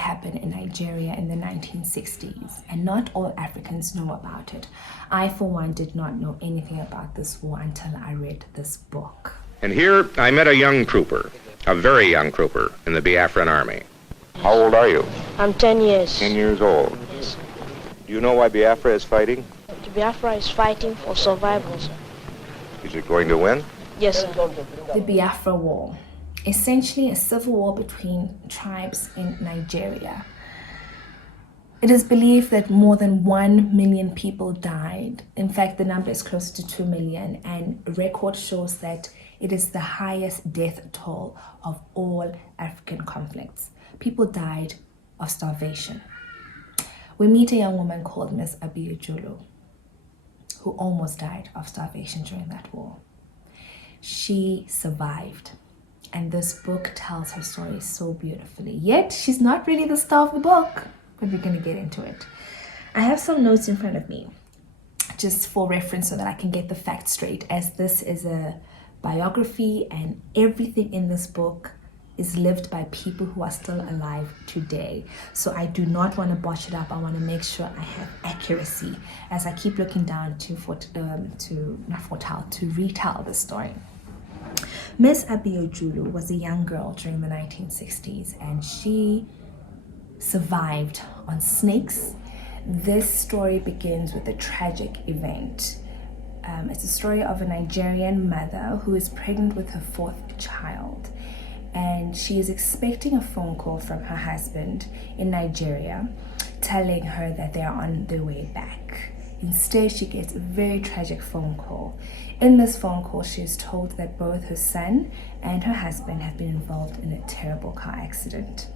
happened in Nigeria in the 1960s, and not all Africans know about it. I, for one, did not know anything about this war until I read this book. And here I met a young trooper, a very young trooper in the Biafran army. How old are you? I'm 10 years. 10 years old. Yes. Do you know why Biafra is fighting? The Biafra is fighting for survival, sir. Is it going to win? Yes, sir. The Biafra War, essentially a civil war between tribes in Nigeria. It is believed that more than 1 million people died. In fact, the number is closer to 2 million, and record shows that it is the highest death toll of all African conflicts. People died of starvation. We meet a young woman called Miss Abiyajulu, who almost died of starvation during that war. She survived, and this book tells her story so beautifully. Yet, she's not really the star of the book, but we're going to get into it. I have some notes in front of me, just for reference so that I can get the facts straight, as this is a biography and everything in this book is lived by people who are still alive today. So I do not want to botch it up. I want to make sure I have accuracy as I keep looking down to retell the story. Miss Abiyajulu was a young girl during the 1960s, and she survived on snakes. This story begins with a tragic event. It's a story of a Nigerian mother who is pregnant with her 4th child, and she is expecting a phone call from her husband in Nigeria telling her that they are on their way back. Instead, she gets a very tragic phone call. In this phone call, she is told that both her son and her husband have been involved in a terrible car accident.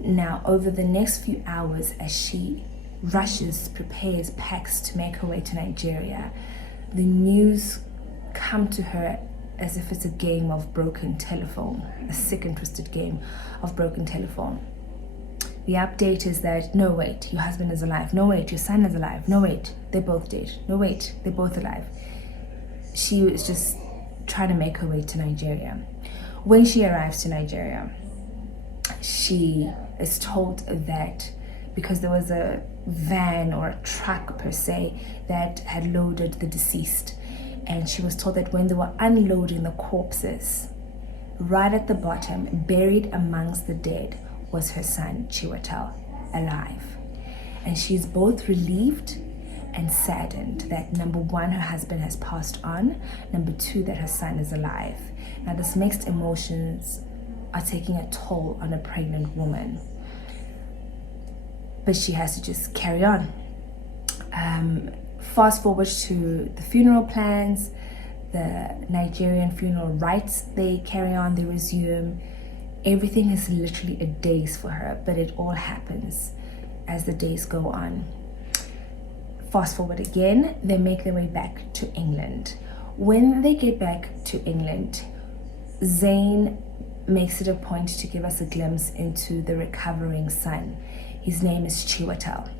Now, over the next few hours, as she rushes, prepares, packs to make her way to Nigeria, the news come to her as if it's a game of broken telephone, a sick and twisted game of broken telephone. The update is that, no wait, your husband is alive. No wait, your son is alive. No wait, they're both dead. No wait, they're both alive. She was just trying to make her way to Nigeria. When she arrives to Nigeria, she is told that because there was a van or a truck per se that had loaded the deceased, and she was told that when they were unloading the corpses, right at the bottom, buried amongst the dead, was her son Chiwetel, alive. And she's both relieved and saddened that, number one, her husband has passed on, number two, that her son is alive. Now, this mixed emotions are taking a toll on a pregnant woman, but she has to just carry on. Fast forward to the funeral plans, the Nigerian funeral rites, they carry on, they resume. Everything is literally a daze for her, but it all happens as the days go on. Fast forward again, they make their way back to England. When they get back to England, Zane makes it a point to give us a glimpse into the recovering son. His name is Chiwetel.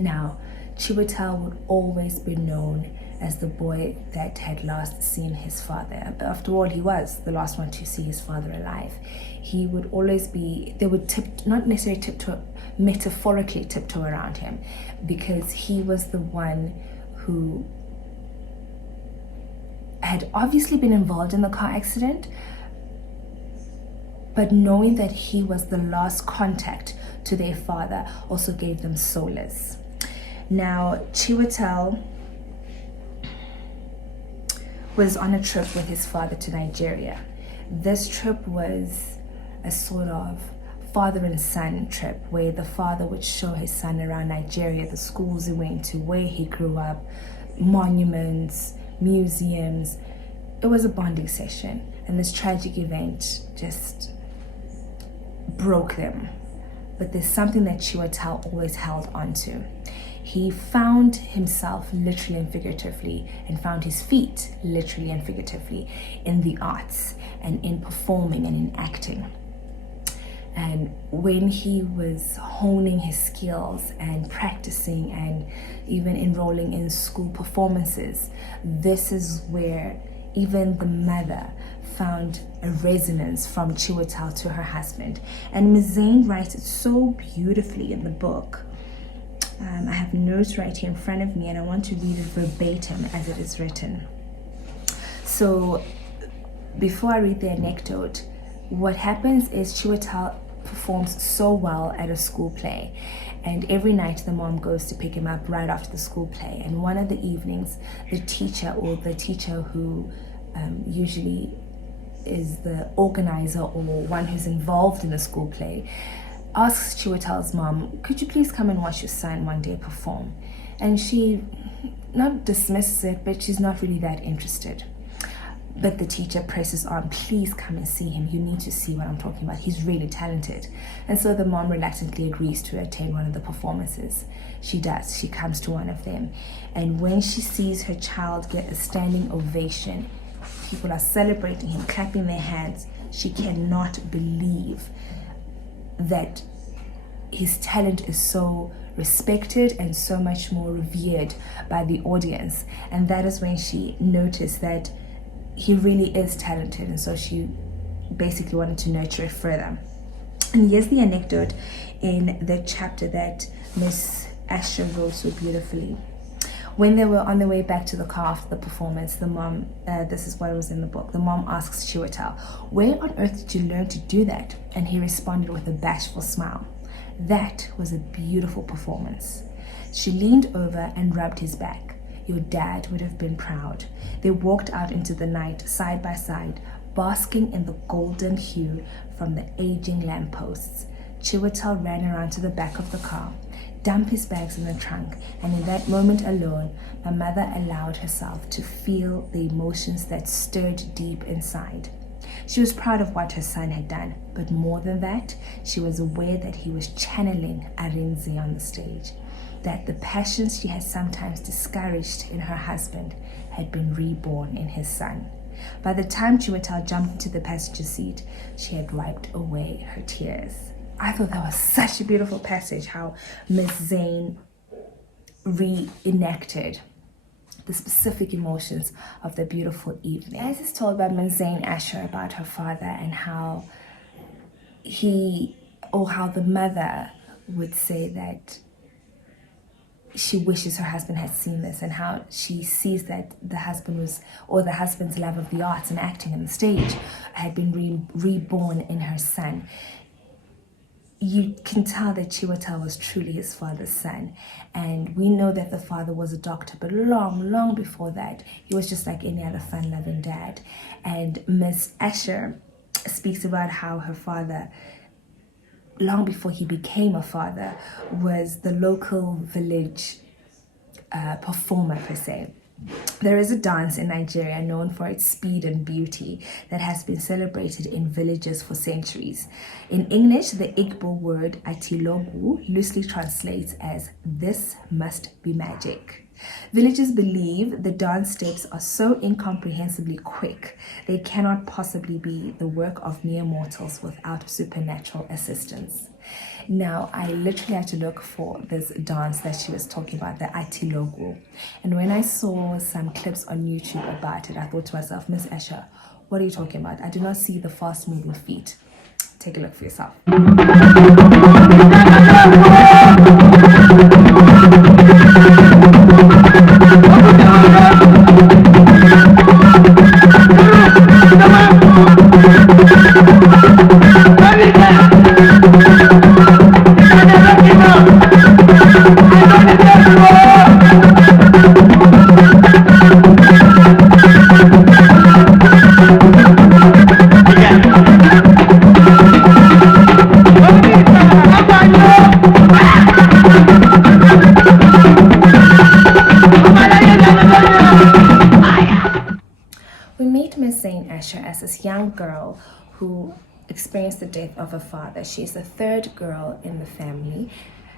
Now, Chiwetel would always be known as the boy that had last seen his father. After all, he was the last one to see his father alive. He would always be, they would not necessarily tiptoe, metaphorically tiptoe around him, because he was the one who had obviously been involved in the car accident, but knowing that he was the last contact to their father also gave them solace. Now, Chiwetel was on a trip with his father to Nigeria. This trip was a sort of father and son trip where the father would show his son around Nigeria, the schools he went to, where he grew up, monuments, museums. It was a bonding session, and this tragic event just broke them. But there's something that Chiwetel always held on to. He found himself literally and figuratively, and found his feet literally and figuratively in the arts and in performing and in acting. And when he was honing his skills and practicing and even enrolling in school performances, this is where even the mother found a resonance from Chiwetel to her husband. And Ms. Zane writes it so beautifully in the book. I have notes right here in front of me, and I want to read it verbatim as it is written. So before I read the anecdote, what happens is Chiwetel performs so well at a school play, and every night the mom goes to pick him up right after the school play. And one of the evenings, the teacher who usually is the organizer or one who's involved in the school play, asks Chiwetel's mom, could you please come and watch your son one day perform? And she not dismisses it, but she's not really that interested. But the teacher presses on, please come and see him. You need to see what I'm talking about. He's really talented. And so the mom reluctantly agrees to attend one of the performances. She does. She comes to one of them. And when she sees her child get a standing ovation, people are celebrating him, clapping their hands, she cannot believe that his talent is so respected and so much more revered by the audience. And that is when she noticed that he really is talented, and so she basically wanted to nurture it further. And here's the anecdote in the chapter that Miss Asher wrote so beautifully. When they were on their way back to the car after the performance, the mom, this is what was in the book, the mom asks Chiwetel, where on earth did you learn to do that? And he responded with a bashful smile, that was a beautiful performance. She leaned over and rubbed his back. Your dad would have been proud. They walked out into the night, side by side, basking in the golden hue from the aging lampposts. Chiwetel ran around to the back of the car, dumped his bags in the trunk, and in that moment alone, my mother allowed herself to feel the emotions that stirred deep inside. She was proud of what her son had done, but more than that, she was aware that he was channeling Arinze on the stage, that the passions she had sometimes discouraged in her husband had been reborn in his son. By the time Chiwetel jumped into the passenger seat, she had wiped away her tears. I thought that was such a beautiful passage, how Miss Zane reenacted the specific emotions of the beautiful evening. As is told by Ms. Zane Asher about her father, and how the mother would say that she wishes her husband had seen this, and how she sees that the husband's love of the arts and acting on the stage had been reborn in her son. You can tell that Chiwetel was truly his father's son. And we know that the father was a doctor, but long before that, he was just like any other fun-loving dad. And Miss Asher speaks about how her father, long before he became a father, was the local village performer per se. There is a dance in Nigeria known for its speed and beauty that has been celebrated in villages for centuries. In English, the Igbo word atilogu loosely translates as "this must be magic." Villagers believe the dance steps are so incomprehensibly quick, they cannot possibly be the work of mere mortals without supernatural assistance. Now, I literally had to look for this dance that she was talking about, the atilogu. And when I saw some clips on YouTube about it, I thought to myself, Miss Asher, what are you talking about? I do not see the fast-moving feet. Take a look for yourself. We meet Miss Zane Asher as this young girl who experienced the death of her father. She's the third girl in the family,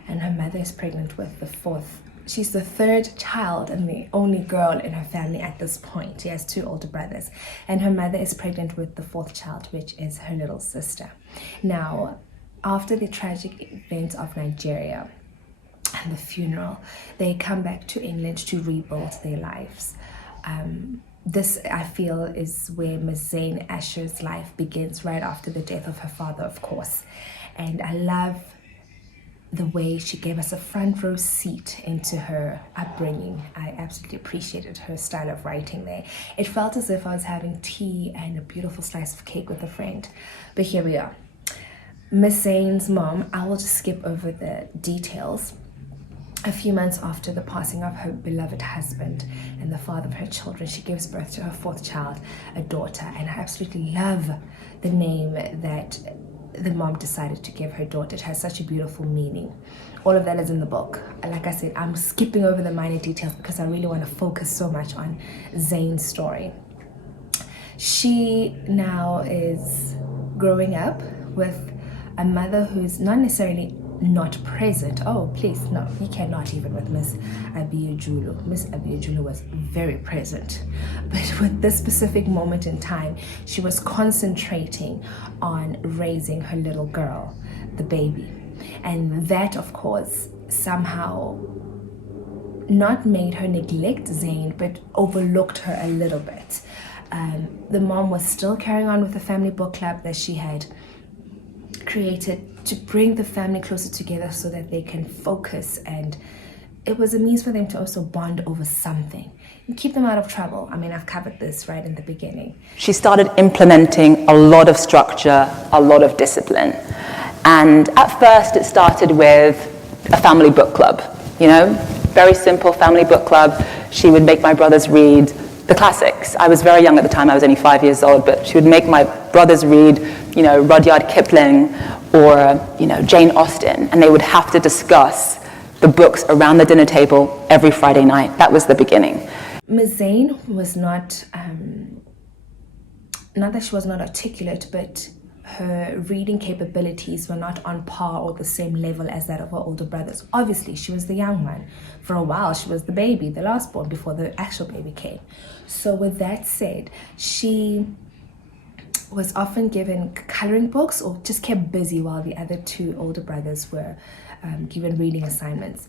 and her mother is pregnant with the fourth. She's the third child and the only girl in her family at this point. She has two older brothers, and her mother is pregnant with the fourth child, which is her little sister. Now, after the tragic events of Nigeria and the funeral, they come back to England to rebuild their lives. this, I feel, is where Miss Zane Asher's life begins, right after the death of her father, of course. And I love the way she gave us a front row seat into her upbringing. I absolutely appreciated her style of writing there. It felt as if I was having tea and a beautiful slice of cake with a friend. But here we are. Miss Zane's mom, I will just skip over the details. A few months after the passing of her beloved husband and the father of her children, she gives birth to her fourth child, a daughter. And I absolutely love the name that the mom decided to give her daughter. It has such a beautiful meaning. All of that is in the book. Like I said, I'm skipping over the minor details because I really want to focus so much on Zane's story. She now is growing up with a mother who's not necessarily not present. Oh, please, no, you cannot even with Miss Abiojulu. Miss Abiojulu was very present. But with this specific moment in time, she was concentrating on raising her little girl, the baby. And that, of course, somehow not made her neglect Zane, but overlooked her a little bit. The mom was still carrying on with the family book club that she had created to bring the family closer together so that they can focus, and it was a means for them to also bond over something and keep them out of trouble. I mean, I've covered this right in the beginning. She started implementing a lot of structure, a lot of discipline. And at first it started with a family book club, you know, very simple family book club. She would make my brothers read the classics. I was very young at the time, I was only 5 years old, but she would make my brothers read, you know, Rudyard Kipling or, you know, Jane Austen, and they would have to discuss the books around the dinner table every Friday night. That was the beginning. Ms. Zane was not that she was not articulate, but her reading capabilities were not on par or the same level as that of her older brothers. Obviously, she was the young one. For a while, she was the baby, the last born, before the actual baby came. So with that said, she was often given coloring books or just kept busy while the other two older brothers were given reading assignments.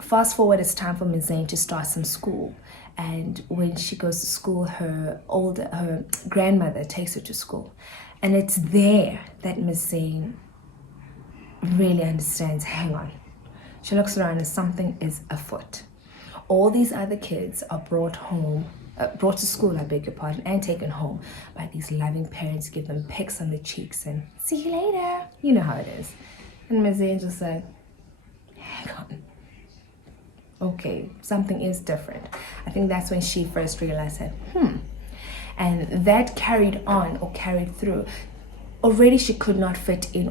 Fast forward, it's time for Ms. Zane to start some school. And when she goes to school, her grandmother takes her to school. And it's there that Ms. Zane really understands, hang on. She looks around and something is afoot. All these other kids are brought to school, I beg your pardon, and taken home by these loving parents, give them pecks on the cheeks and see you later. You know how it is. And Ms. Zane just said, hang on. Okay, something is different. I think that's when she first realized that, and that carried through. Already she could not fit in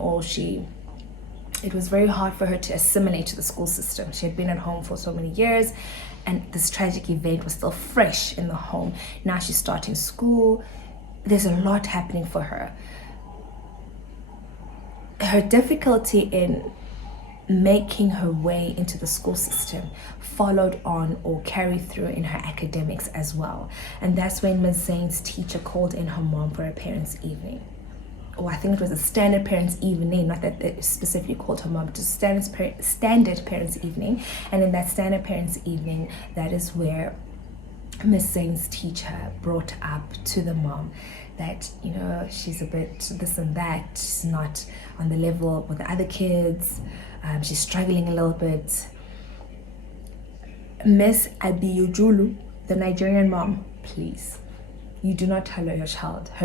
it was very hard for her to assimilate to the school system. She had been at home for so many years, and this tragic event was still fresh in the home. Now she's starting school. There's a lot happening for her. Her difficulty in making her way into the school system followed on or carried through in her academics as well. And that's when Ms. Zane's teacher called in her mom for a parents' evening. I think it was a standard parents' evening, not that they specifically called her mom, just standard parents' evening. And in that standard parents' evening, that is where Ms. Zane's teacher brought up to the mom that, you know, she's a bit this and that, she's not on the level with the other kids, she's struggling a little bit. Miss Abiojulu, the Nigerian mom, please, you do not tell her her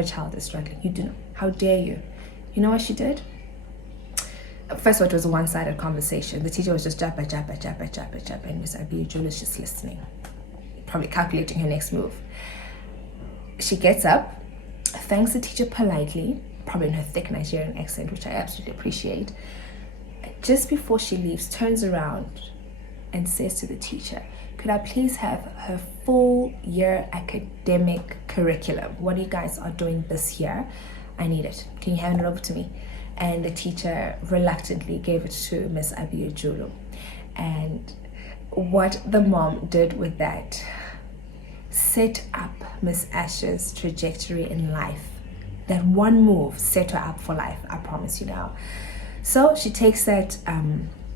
child is struggling. You do not. How dare you? You know what she did? First of all, it was a one-sided conversation. The teacher was just jabba, and Miss Abiojulu is just listening, probably calculating her next move. She gets up, thanks the teacher politely, probably in her thick Nigerian accent, which I absolutely appreciate. Just before she leaves, turns around and says to the teacher, could I please have her full year academic curriculum? What you guys are doing this year, I need it. Can you hand it over to me? And the teacher reluctantly gave it to Miss Abiojulu. And what the mom did with that set up Miss Asher's trajectory in life. That one move set her up for life, I promise you now. So she takes that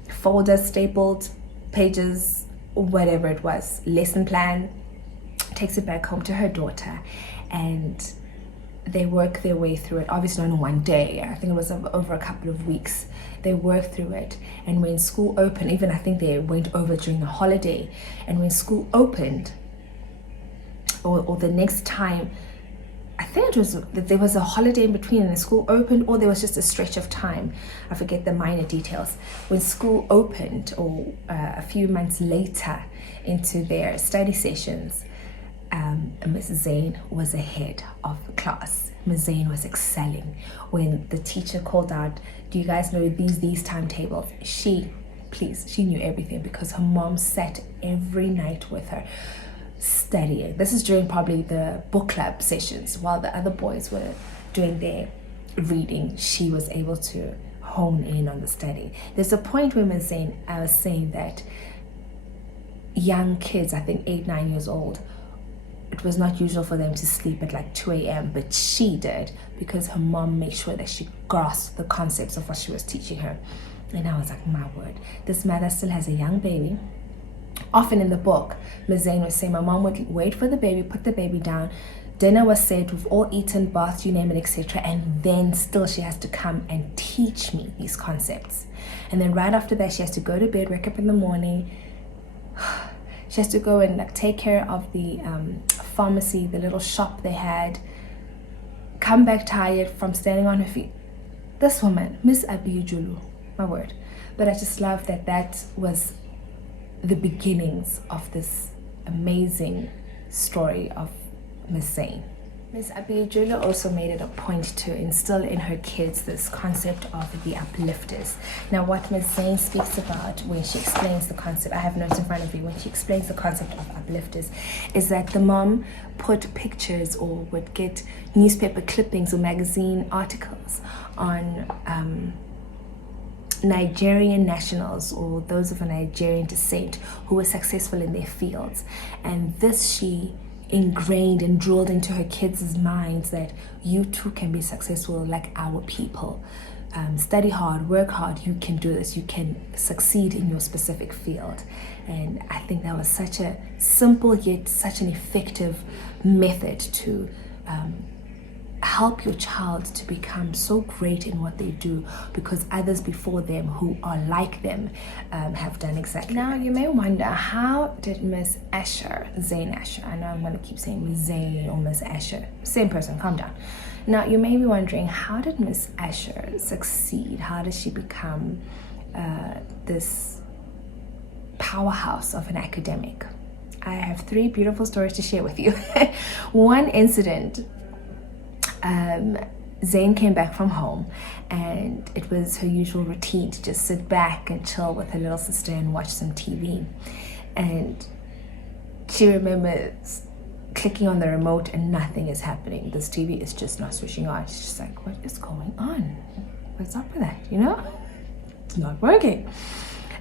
folder, stapled pages, whatever it was, lesson plan, takes it back home to her daughter, and they work their way through it. Obviously not in one day. I think it was over a couple of weeks. They worked through it, and when school opened, even I think they went over during the holiday, and when school opened, or the next time, I think it was that there was a holiday in between and the school opened, or there was just a stretch of time. I forget the minor details. When school opened, or a few months later into their study sessions, Mrs. Zane was ahead of the class. Ms. Zane was excelling. When the teacher called out, do you guys know these timetables? She knew everything, because her mom sat every night with her studying. This is during probably the book club sessions. While the other boys were doing their reading, she was able to hone in on the study. There's a point where Ms. Zane was saying that young kids, I think 8-9 years old, it was not usual for them to sleep at like 2 a.m., but she did, because her mom made sure that she grasped the concepts of what she was teaching her. And I was like, my word, this mother still has a young baby. Often in the book, Ms. Zane was saying my mom would wait for the baby, put the baby down, dinner was said, we've all eaten, bath, you name it, etc. And then still she has to come and teach me these concepts. And then right after that, she has to go to bed, wake up in the morning. She has to go and like take care of the pharmacy, the little shop they had, come back tired from standing on her feet. This woman, Miss Abiyujulu, my word. But I just love that was the beginnings of this amazing story of Miss Zane. Miss Abiyujulu also made it a point to instill in her kids this concept of the uplifters. Now, what Miss Zane speaks about when she explains the concept, I have notes in front of me, when she explains the concept of uplifters, is that the mom put pictures or would get newspaper clippings or magazine articles on Nigerian nationals, or those of a Nigerian descent, who were successful in their fields. And this she ingrained and drilled into her kids' minds, that you too can be successful like our people. Study hard, work hard, you can do this, you can succeed in your specific field. And I think that was such a simple yet such an effective method to help your child to become so great in what they do, because others before them who are like them have done exactly. Now you may wonder, how did Miss Asher, Zane Asher, I know I'm going to keep saying Miss Zane or Miss Asher, same person, calm down. Now you may be wondering, how did Miss Asher succeed? How did she become this powerhouse of an academic? I have 3 beautiful stories to share with you. One incident, Zane came back from home, and it was her usual routine to just sit back and chill with her little sister and watch some TV. And she remembers clicking on the remote and nothing is happening. This TV is just not switching on. She's just like, what is going on? What's up with that? You know, it's not working.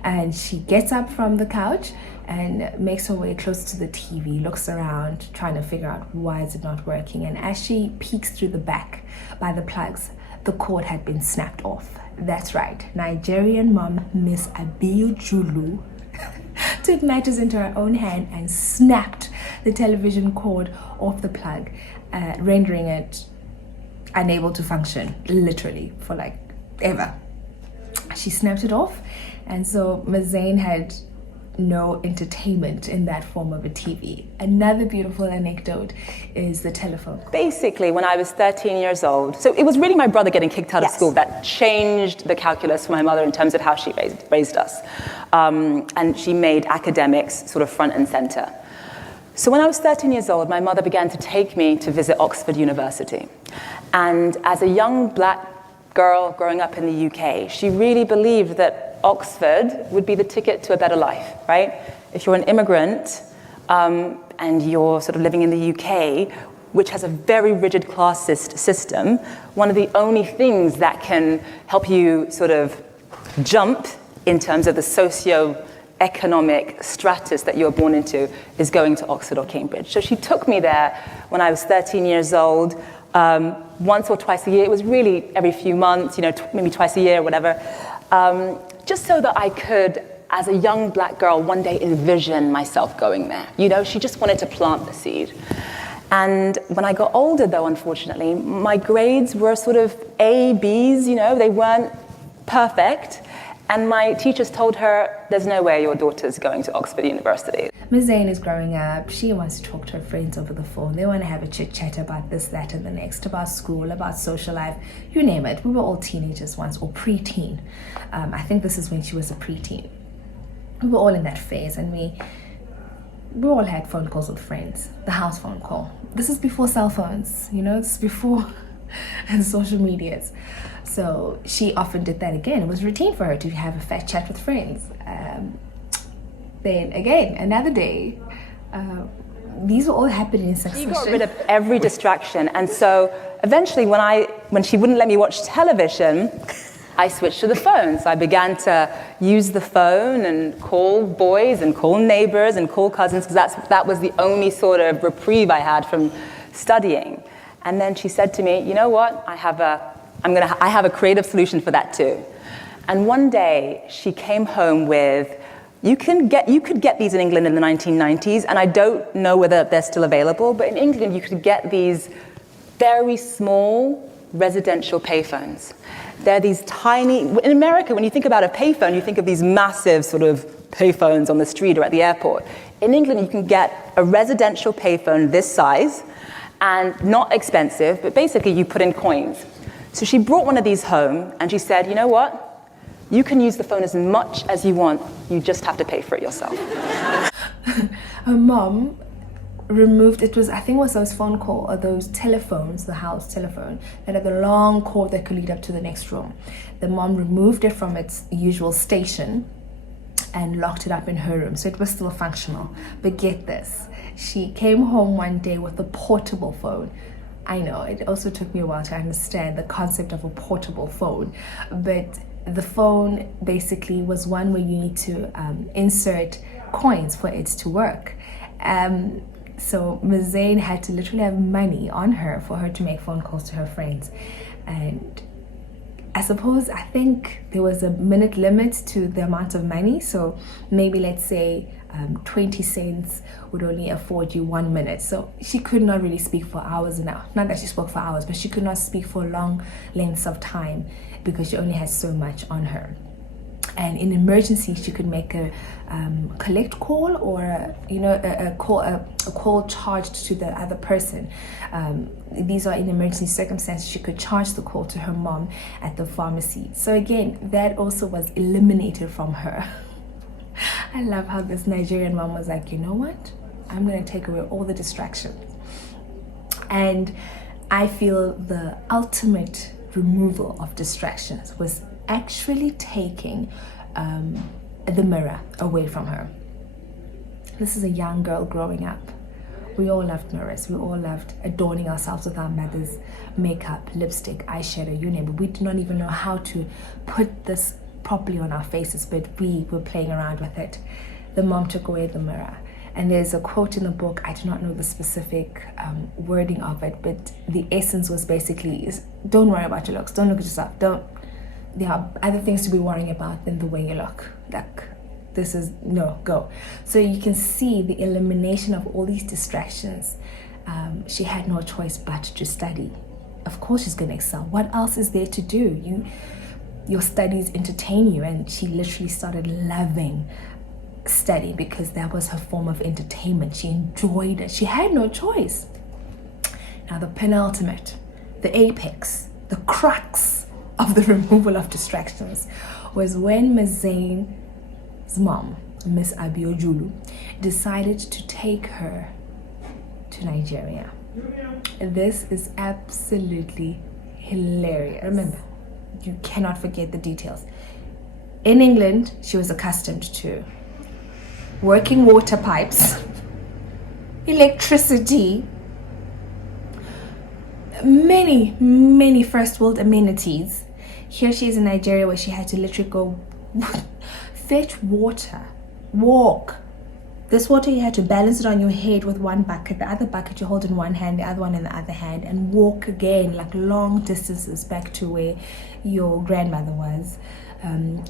And she gets up from the couch and makes her way close to the TV, looks around, trying to figure out why is it not working. And as she peeks through the back by the plugs, the cord had been snapped off. That's right, Nigerian mom, Miss Abiyujulu, took matters into her own hand and snapped the television cord off the plug, rendering it unable to function, literally, for like ever. She snapped it off, and so Ms. Zane had no entertainment in that form of a TV. Another beautiful anecdote is the telephone. Basically, when I was 13 years old, so it was really my brother getting kicked out of school that changed the calculus for my mother in terms of how she raised us. And she made academics sort of front and center. So when I was 13 years old, my mother began to take me to visit Oxford University. And as a young black girl growing up in the UK, she really believed that Oxford would be the ticket to a better life, right? If you're an immigrant and you're sort of living in the UK, which has a very rigid classist system, one of the only things that can help you sort of jump in terms of the socio-economic stratus that you're born into is going to Oxford or Cambridge. So she took me there when I was 13 years old, once or twice a year. It was really every few months, maybe twice a year or whatever. Just so that I could as a young black girl, one day envision myself going there. You know, she just wanted to plant the seed. And when I got older, though, unfortunately, my grades were sort of A, Bs, you know, they weren't perfect. And my teachers told her, there's no way your daughter's going to Oxford University. Ms. Zane is growing up. She wants to talk to her friends over the phone. They want to have a chit-chat about this, that, and the next, about school, about social life, you name it. We were all teenagers once, or pre-teen. I think this is when she was a pre-teen. We were all in that phase, and we all had phone calls with friends. The house phone call. This is before cell phones, you know, this is before and social medias. So she often did that again. It was routine for her to have a fat chat with friends. Then again, another day. These were all happening in succession. She got rid of every distraction, and so eventually when she wouldn't let me watch television, I switched to the phone. So I began to use the phone and call boys and call neighbors and call cousins, because that was the only sort of reprieve I had from studying. And then she said to me, you know what, I have a creative solution for that too. And one day she came home with, you could get these in England in the 1990s, and I don't know whether they're still available, but in England you could get these very small residential payphones. They're these tiny, in America, when you think about a payphone, you think of these massive sort of payphones on the street or at the airport. In England, you can get a residential payphone this size, and not expensive, but basically you put in coins. So she brought one of these home, and she said, you know what? You can use the phone as much as you want, you just have to pay for it yourself. Her mom removed, I think it was those phone call or those telephones, the house telephone, that had the long cord that could lead up to the next room. The mom removed it from its usual station and locked it up in her room, so it was still functional. But get this, she came home one day with a portable phone. I know, it also took me a while to understand the concept of a portable phone, but the phone basically was one where you need to insert coins for it to work. So Ms. Zane had to literally have money on her for her to make phone calls to her friends. And I think there was a minute limit to the amount of money. So maybe let's say 20 cents would only afford you 1 minute. So she could not really speak for hours and hours. Not that she spoke for hours, but she could not speak for long lengths of time because she only had so much on her. And in emergency, she could make a collect call or a call charged to the other person. These are in emergency circumstances. She could charge the call to her mom at the pharmacy. So again, that also was eliminated from her. I love how this Nigerian mom was like, you know what? I'm going to take away all the distractions. And I feel the ultimate removal of distractions was actually taking the mirror away from her. This is a young girl growing up. We all loved mirrors. We all loved adorning ourselves with our mother's makeup, lipstick, eyeshadow, you name it. We did not even know how to put this properly on our faces, but we were playing around with it. The mom took away the mirror. And there's a quote in the book, I do not know the specific wording of it, but the essence was basically, don't worry about your looks, don't look at yourself, there are other things to be worrying about than the way you look. Like, go. So you can see the elimination of all these distractions. She had no choice but to study. Of course she's going to excel. What else is there to do? Your studies entertain you, and she literally started loving study because that was her form of entertainment. She enjoyed it. She had no choice. Now the penultimate, the apex, the crux of the removal of distractions was when Ms. Zane's mom, Miss Abiojulu, decided to take her to Nigeria. This is absolutely hilarious. Remember, you cannot forget the details. In England, she was accustomed to working water pipes, electricity, many first world amenities. Here she is in Nigeria where she had to literally go fetch water, walk. This water you had to balance it on your head with one bucket, the other bucket you hold in one hand, the other one in the other hand, and walk again like long distances back to where your grandmother was.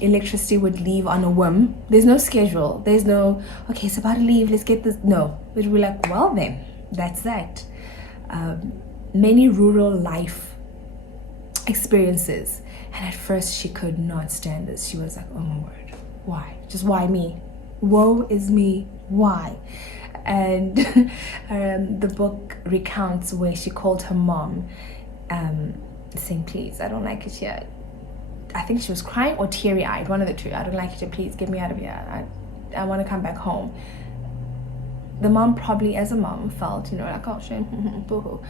Electricity would leave on a whim. There's no schedule. There's no, okay, it's about to leave, let's get this. No, it would be like, well then, that's that. Many rural life experiences. And at first she could not stand this. She was like, oh my word, why? Just why me? Woe is me, why? And the book recounts where she called her mom, saying, please, I don't like it here. I think she was crying or teary-eyed, one of the two. I don't like it here, please get me out of here. I want to come back home. The mom probably, as a mom, felt, like, oh, shame, boo-hoo.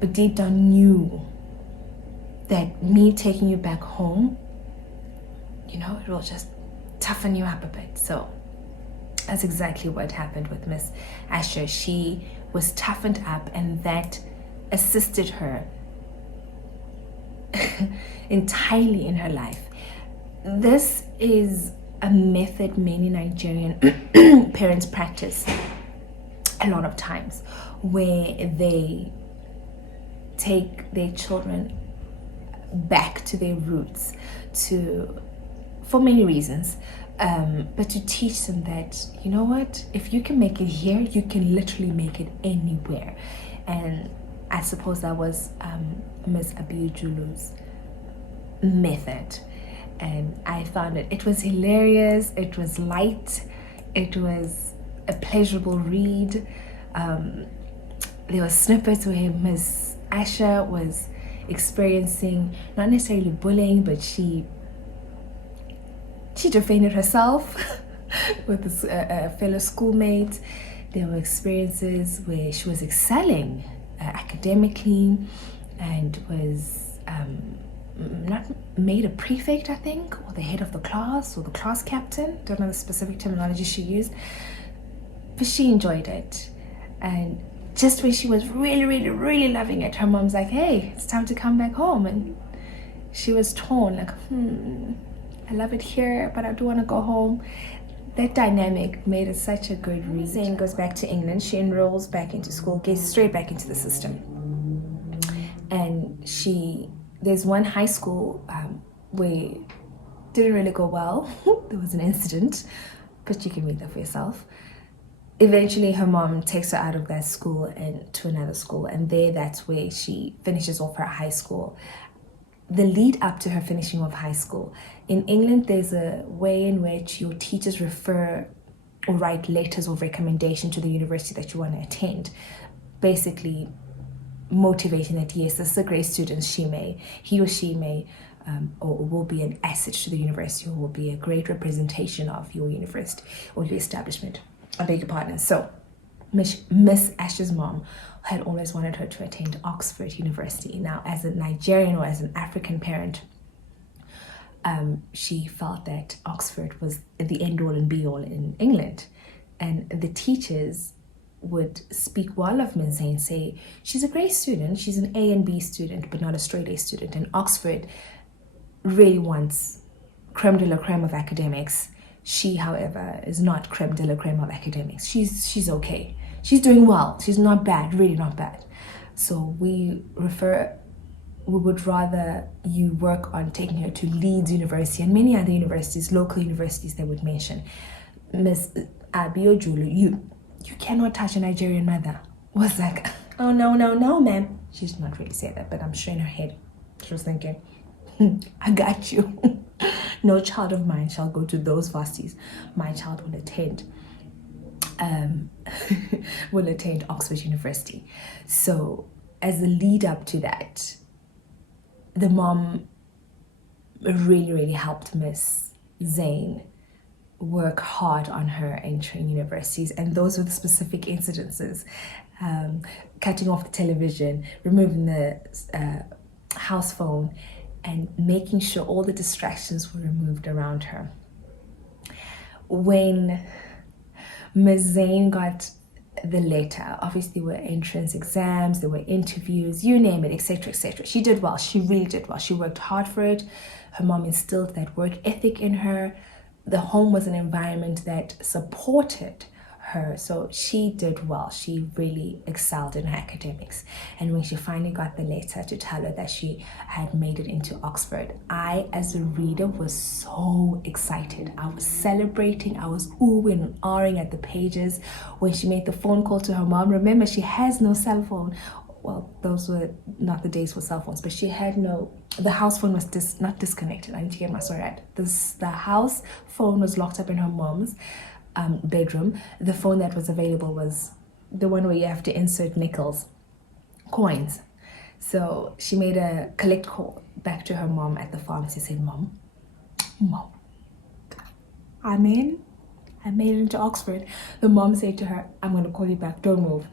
But deep down knew that me taking you back home, it will just toughen you up a bit. So that's exactly what happened with Miss Asher. She was toughened up, and that assisted her entirely in her life. This is a method many Nigerian parents practice a lot of times, where they take their children back to their roots for many reasons, but to teach them that, you know what, if you can make it here, you can literally make it anywhere. And I suppose that was Ms. Abiojulu's method, and I found it was hilarious, it was light, it was a pleasurable read. There were snippets where Ms. Asher was experiencing not necessarily bullying, but she defended herself with a fellow schoolmate. There were experiences where she was excelling academically and was not made a prefect, I think, or the head of the class, or the class captain. Don't know the specific terminology she used, but she enjoyed it. And just when she was really, really, really loving it, her mom's like, hey, it's time to come back home. And she was torn, like, I love it here, but I do want to go home. That dynamic made it such a good read. Zane goes back to England. She enrolls back into school, gets straight back into the system. And there's one high school where it didn't really go well. There was an incident, but you can read that for yourself. Eventually, her mom takes her out of that school and to another school, and that's where she finishes off her high school. The lead up to her finishing off high school, in England, there's a way in which your teachers refer or write letters of recommendation to the university that you want to attend, basically motivating that, yes, this is a great student, he or she may or will be an asset to the university, or will be a great representation of your university or your establishment. I beg your pardon. So Miss Asher's mom had always wanted her to attend Oxford University. Now, as a Nigerian or as an African parent, she felt that Oxford was the end-all and be-all in England. And the teachers would speak well of Ms. Zane, say, she's a great student, she's an A and B student, but not a straight A student. And Oxford really wants creme de la creme of academics. She, however, is not creme de la creme of academics. She's okay. She's doing well. She's not bad, really not bad. So we would rather you work on taking her to Leeds University and many other universities, local universities they would mention. Miss Abiojulu, you cannot touch a Nigerian mother. Was like, oh no, ma'am. She did not really say that, but I'm sure in her head she was thinking, I got you. No child of mine shall go to those varsties. My child will attend Oxford University. So as a lead up to that, the mom really, really helped Miss Zane work hard on her entering universities. And those were the specific incidences. Cutting off the television, removing the house phone, and making sure all the distractions were removed around her. When Ms. Zane got the letter, obviously there were entrance exams, there were interviews, you name it, etc., etc. She did well. She really did well. She worked hard for it. Her mom instilled that work ethic in her. The home was an environment that supported her. So she did well. She really excelled in her academics. And when she finally got the letter to tell her that she had made it into Oxford, I, as a reader, was so excited. I was celebrating. I was oohing and ahhing at the pages. When she made the phone call to her mom, remember, she has no cell phone. Well, those were not the days for cell phones, but she had the house phone was not disconnected. I need to get my story right. The house phone was locked up in her mom's bedroom. The phone that was available was the one where you have to insert coins. So she made a collect call back to her mom at the pharmacy, said, Mom, I made it into Oxford. The mom said to her, I'm going to call you back, don't move.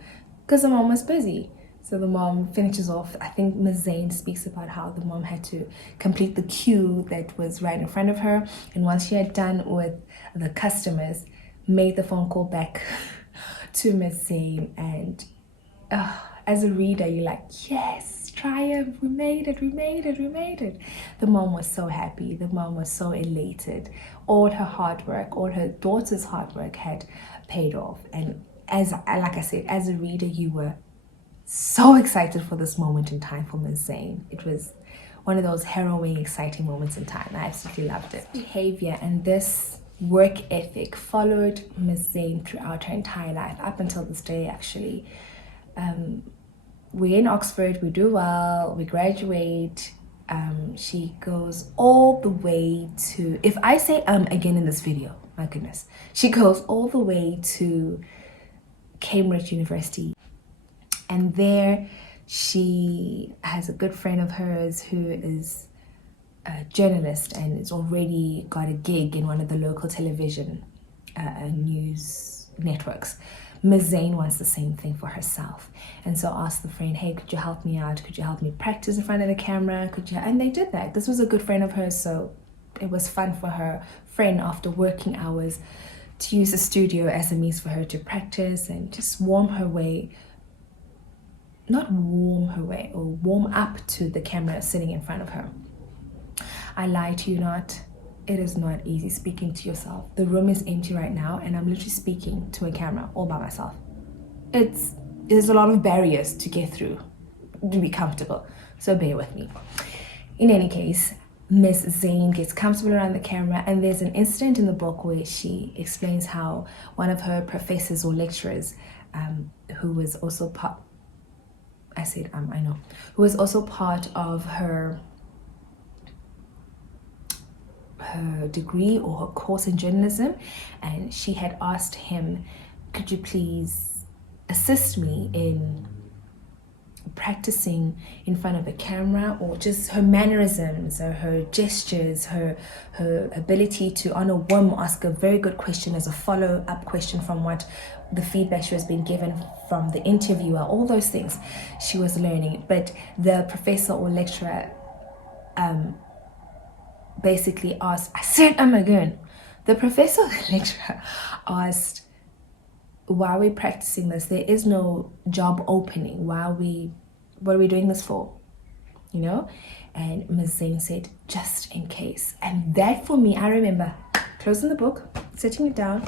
Because the mom was busy. So the mom finishes off. I think Ms. Zane speaks about how the mom had to complete the queue that was right in front of her. And once she had done with the customers, made the phone call back to Ms. Zane. And as a reader, you're like, yes, triumph, we made it. The mom was so happy. The mom was so elated. All her hard work, all her daughter's hard work had paid off. And like I said, as a reader, you were so excited for this moment in time for Ms. Zane. It was one of those harrowing, exciting moments in time. I absolutely loved it. Behavior and this work ethic followed Ms. Zane throughout her entire life, up until this day, actually. We're in Oxford, we do well, we graduate. She goes all the way to, if I say again in this video, my goodness, she goes all the way to Cambridge University. And there she has a good friend of hers who is a journalist and has already got a gig in one of the local television news networks. Ms. Zane wants the same thing for herself. And so asked the friend, hey, could you help me out? Could you help me practice in front of the camera? And they did that. This was a good friend of hers, so it was fun for her friend after working hours to use the studio as a means for her to practice and just warm up to the camera sitting in front of her. I lie to you not, it is not easy speaking to yourself. The room is empty right now and I'm literally speaking to a camera all by myself. There's a lot of barriers to get through to be comfortable, so bear with me. In any case, Miss Zane gets comfortable around the camera, and there's an incident in the book where she explains how one of her professors or lecturers, who was also part of her degree or her course in journalism, and she had asked him, could you please assist me in practicing in front of a camera, or just her mannerisms or her gestures, her ability to on a whim ask a very good question as a follow-up question from what the feedback she was being given from the interviewer. All those things she was learning. But the professor or lecturer basically asked, the professor or lecturer asked, why are we practicing this? There is no job opening. What are we doing this for? You know? And Ms. Zane said, just in case. And that for me, I remember closing the book, sitting it down,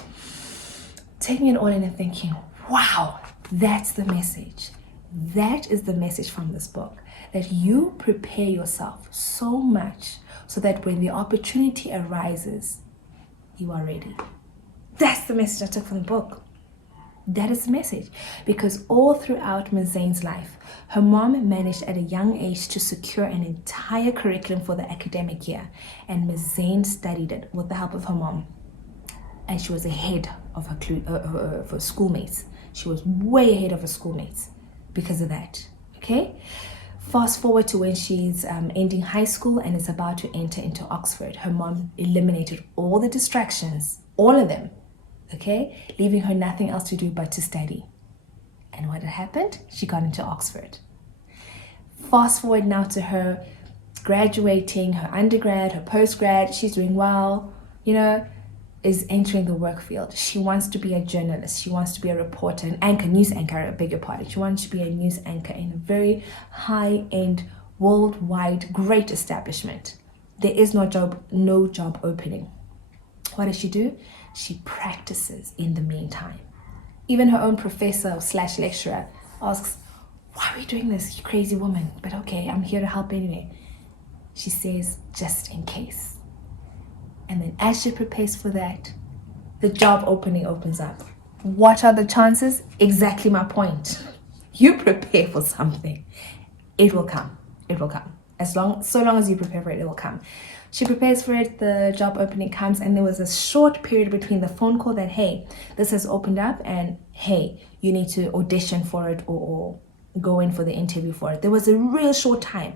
taking it all in and thinking, wow, that's the message. That is the message from this book. That you prepare yourself so much so that when the opportunity arises, you are ready. That's the message I took from the book. That is the message, because all throughout Ms. Zane's life, her mom managed at a young age to secure an entire curriculum for the academic year, and Ms. Zane studied it with the help of her mom, and she was ahead of her schoolmates. She was way ahead of her schoolmates because of that, okay? Fast forward to when she's ending high school and is about to enter into Oxford. Her mom eliminated all the distractions, all of them, okay, leaving her nothing else to do but to study. And what had happened? She got into Oxford. Fast forward now to her graduating, her undergrad, her postgrad. She's doing well, you know, is entering the work field. She wants to be a journalist. She wants to be a reporter, an anchor, news anchor, I beg your pardon. She wants to be a news anchor in a very high-end, worldwide, great establishment. There is no job opening. What does she do? She practices in the meantime. Even her own professor slash lecturer asks, why are we doing this, you crazy woman? But okay, I'm here to help anyway. She says, just in case. And then as she prepares for that, the job opening opens up. What are the chances? Exactly my point. You prepare for something, it will come. It will come. So long as you prepare for it, it will come. She prepares for it, the job opening comes, and there was a short period between the phone call that, hey, this has opened up, and hey, you need to audition for it or go in for the interview for it. There was a real short time,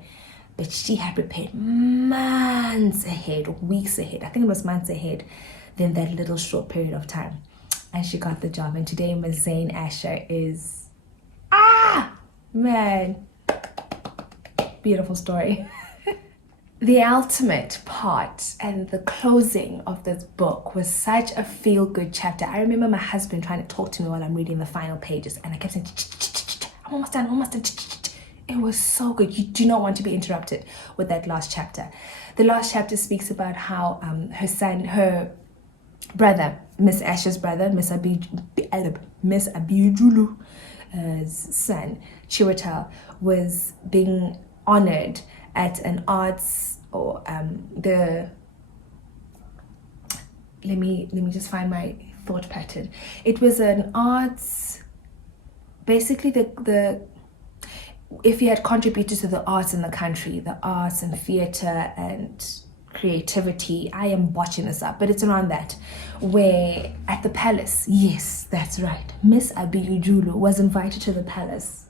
but she had prepared months ahead, weeks ahead. I think it was months ahead than that little short period of time. And she got the job. And today Ms. Zane Asher is, man, beautiful story. The ultimate part and the closing of this book was such a feel-good chapter. I remember my husband trying to talk to me while I'm reading the final pages, and I kept saying, I'm almost done, almost done. It was so good. You do not want to be interrupted with that last chapter. The last chapter speaks about how her brother, Miss Asher's brother, Miss Abiujulu's son, Chiwetel, was being honored at an arts or let me just find my thought pattern. It was an arts, basically the if you had contributed to the arts in the country, the arts and theater and creativity, I am botching this up, but it's around that, where at the palace, yes, that's right, Miss Abiujulu was invited to the palace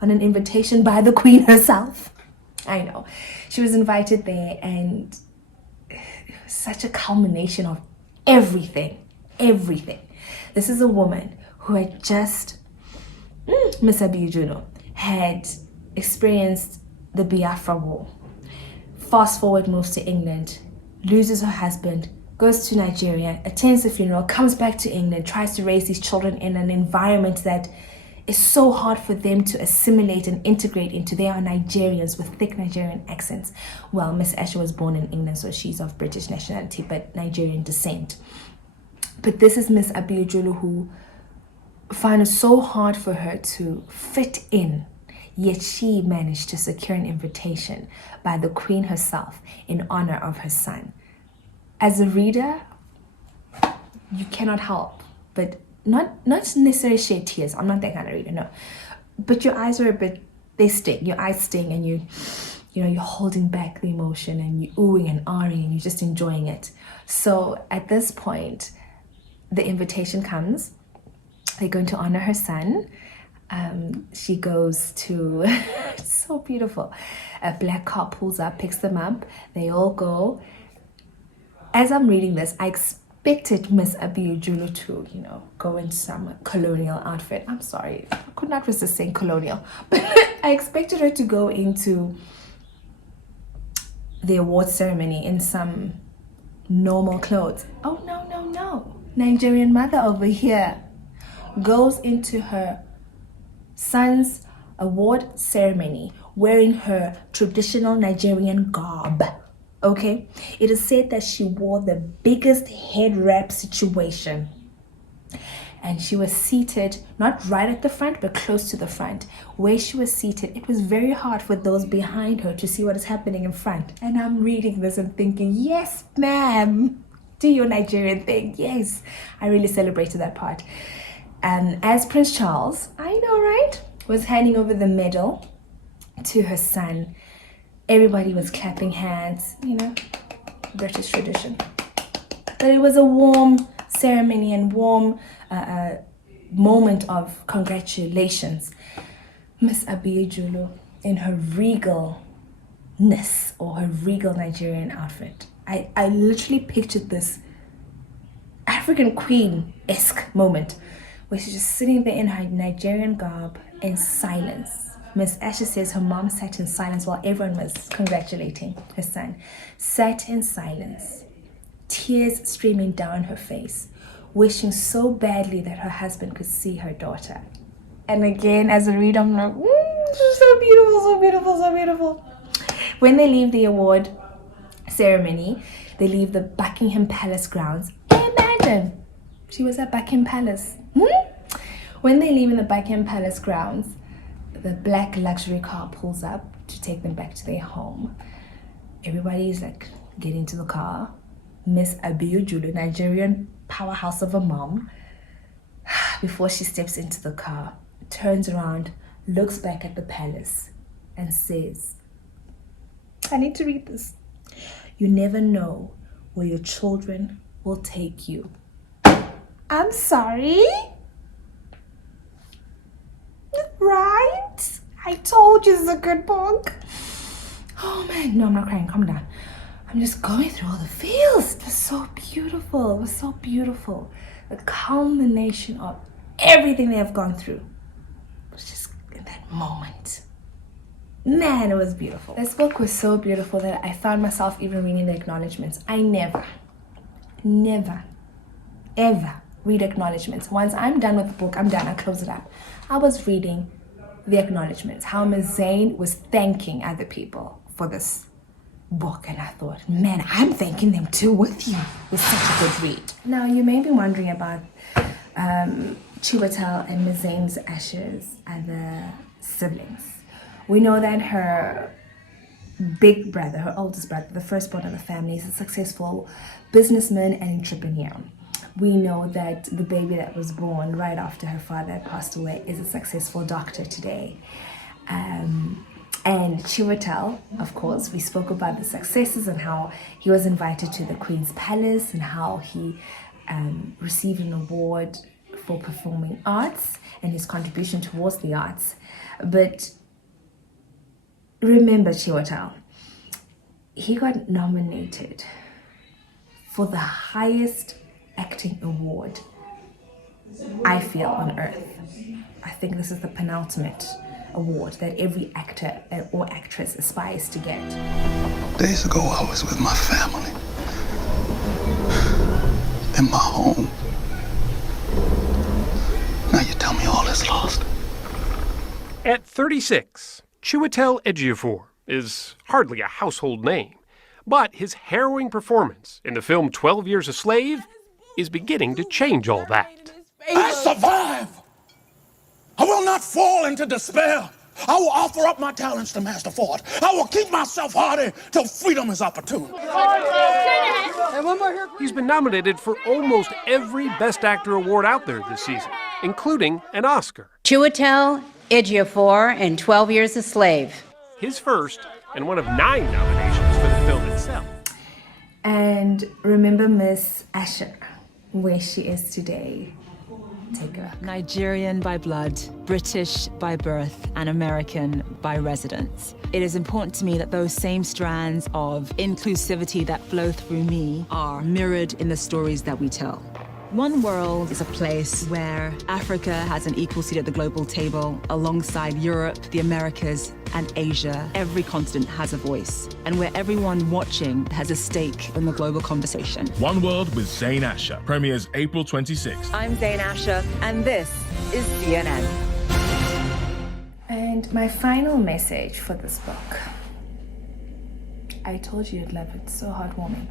on an invitation by the queen herself. I know. She was invited there, and it was such a culmination of everything. This is a woman who had just, Miss Abiujulu, had experienced the Biafra War. Fast forward, moves to England, loses her husband, goes to Nigeria, attends the funeral, comes back to England, tries to raise these children in an environment that is so hard for them to assimilate and integrate into. They are Nigerians with thick Nigerian accents. Well, Miss Asher was born in England, so she's of British nationality, but Nigerian descent. But this is Miss Abiujulu, who found it so hard for her to fit in, yet she managed to secure an invitation by the queen herself in honor of her son. As a reader, you cannot help but not necessarily shed tears. I'm not that kind of reader, no. But your eyes are a bit, they sting. Your eyes sting, and you're holding back the emotion, and you're oohing and ahhing, and you're just enjoying it. So at this point, the invitation comes. They're going to honor her son. She goes to, it's so beautiful. A black car pulls up, picks them up. They all go. As I'm reading this, I expected Miss Abiujulu to, go in some colonial outfit. I'm sorry, I could not resist saying colonial. But I expected her to go into the award ceremony in some normal clothes. Oh, no. Nigerian mother over here goes into her son's award ceremony wearing her traditional Nigerian garb. Okay, it is said that she wore the biggest head wrap situation, and she was seated not right at the front but close to the front. Where she was seated, it was very hard for those behind her to see what is happening in front. And I'm reading this and thinking, yes, ma'am, do your Nigerian thing. Yes, I really celebrated that part. And as Prince Charles, I know, right, was handing over the medal to her son, everybody was clapping hands, British tradition. But it was a warm ceremony and warm moment of congratulations. Miss Abiujulu, in her regalness or her regal Nigerian outfit, I literally pictured this African queen-esque moment where she's just sitting there in her Nigerian garb in silence. Miss Asher says her mom sat in silence while everyone was congratulating her son. Sat in silence, tears streaming down her face, wishing so badly that her husband could see her daughter. And again, as a reader, I'm like, so beautiful, so beautiful, so beautiful. When they leave the award ceremony, they leave the Buckingham Palace grounds. Imagine, she was at Buckingham Palace. When they leave in the Buckingham Palace grounds, the black luxury car pulls up to take them back to their home. Everybody's like, get into the car. Miss Abiojulu, Nigerian powerhouse of a mom, before she steps into the car, turns around, looks back at the palace, and says, I need to read this. You never know where your children will take you. I'm sorry? Right? I told you this is a good book. Oh man, no, I'm not crying, calm down. I'm just going through all the feels. It was so beautiful, it was so beautiful. The culmination of everything they have gone through was just in that moment. Man, it was beautiful. This book was so beautiful that I found myself even reading the acknowledgements. I never, ever read acknowledgements. Once I'm done with the book, I'm done, I close it up. I was reading the acknowledgements, how Ms. Zane was thanking other people for this book, and I thought, man, I'm thanking them too with you. It was such a good read. Now, you may be wondering about Chiwetel and Ms. Zane's Asher's other siblings. We know that her big brother, her oldest brother, the firstborn of the family, is a successful businessman and entrepreneur. We know that the baby that was born right after her father passed away is a successful doctor today. And Chiwetel, of course, we spoke about the successes and how he was invited to the Queen's Palace and how he received an award for performing arts and his contribution towards the arts. But remember Chiwetel, he got nominated for the highest acting award, I feel, on earth. I think this is the penultimate award that every actor or actress aspires to get. Days ago, I was with my family in my home. Now you tell me all is lost. At 36, Chiwetel Ejiofor is hardly a household name, but his harrowing performance in the film 12 Years a Slave is beginning to change all that. I survive! I will not fall into despair. I will offer up my talents to Master Ford. I will keep myself hardy till freedom is opportune. He's been nominated for almost every Best Actor award out there this season, including an Oscar. Chiwetel Ejiofor in 12 Years a Slave. His first and one of 9 nominations for the film itself. And remember Miss Asher, where she is today. Take her. Nigerian by blood, British by birth, and American by residence. It is important to me that those same strands of inclusivity that flow through me are mirrored in the stories that we tell. One World is a place where Africa has an equal seat at the global table alongside Europe, the Americas, and Asia. Every continent has a voice, and where everyone watching has a stake in the global conversation. One World with Zane Asher premieres April 26th. I'm Zane Asher, and this is CNN. And my final message for this book, I told you you'd love it, so heartwarming,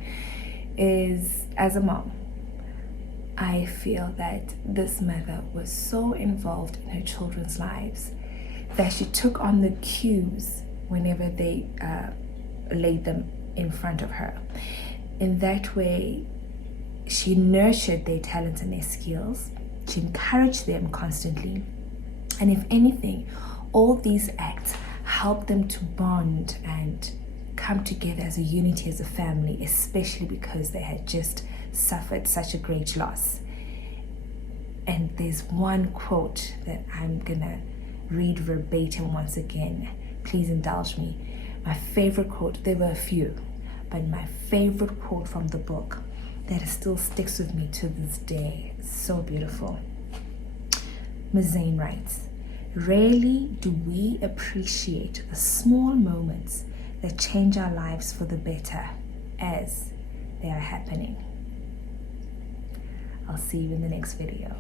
is as a mom, I feel that this mother was so involved in her children's lives that she took on the cues whenever they laid them in front of her. In that way, she nurtured their talents and their skills. She encouraged them constantly. And if anything, all these acts helped them to bond and come together as a unity, as a family, especially because they had just suffered such a great loss. And there's one quote that I'm gonna read verbatim once again. Please indulge me. My favorite quote, there were a few, but my favorite quote from the book that still sticks with me to this day. It's so beautiful. Ms. Zane writes, "Rarely do we appreciate the small moments that change our lives for the better as they are happening." I'll see you in the next video.